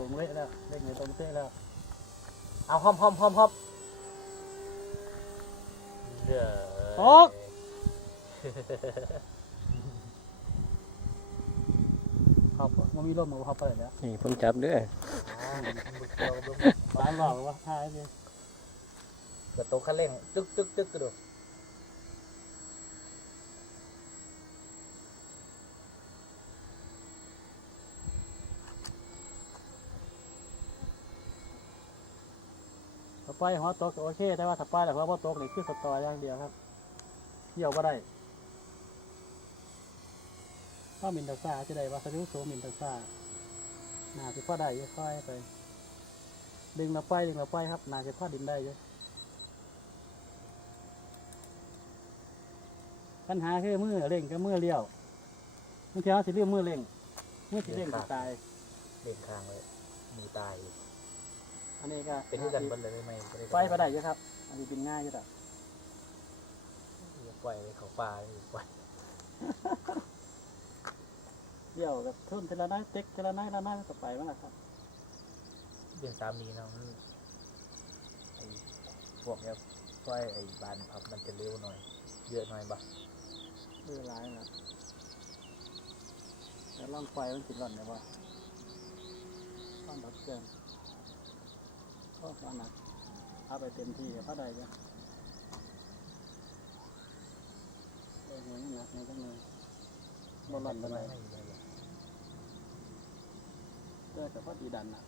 รงเละแล้วเล่งอยู่ตรงเตะแล้ว เอาห้อมห้อมห้อมห้อมเด้อออกครับมันมีร่มมือเขาไปแล้วนี่ผมจับเด้อบ้านบอกว่าท้ายเลยเกิดโตะคันเร่งตึกตึกตึกกระโดด ถ้าไปหัวตกก็โอเค แต่ว่าถ้าไปแต่หัวตกนี่คือสตออย่างเดียวครับเที่ยวก็ได้ถ้ามินตาซาจะได้ว่าสะดุ้งโสมินตาซาหนาสิพ่อได้ค่อยไป ดึงมาไปดึงมาไปครับหนาสิพ่อดินได้เยอะปัญหาคือมือเร่งกับมือเลี้ยวบางทีเราสิเลี้ยวมือเร่งมือสิเร่งก็ตาย เล่นข้างเลยมือตาย อันนี้ก็เป็นที่กันเบนเลยไหมบ่ไฟไปได้เยอะครับ อันนี้บินง่ายอยู่แต่ปล่อยเขาปลาเลยปล่อยเดี่ยวกับทุ่นเทละน้อยเต็กเทละน้อยละน้อยก็ไปมั้งล่ะครับเป็นสามีเนาะมันไอ้พวกเนี้ยปล่อยไอ้บานพับมันจะเร็วหน่อย เยอะหน่อยบ่เรื่อยร้ายนะแล้วล่องไฟมันติดหล่อนเลยว่าล่องดับเครื่อง ก็ฟังหนักเอาไปเต็มที่เขาได้ยังเออเงี้หนักนี่ก็เงี้ยบ่หล่อนไปไหนไม่เลยหรอกเพื่อแต่พอดีดันอะ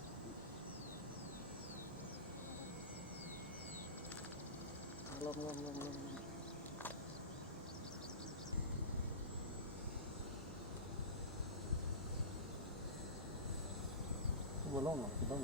ลงลงลงลงบัวลงหรอคือต้อง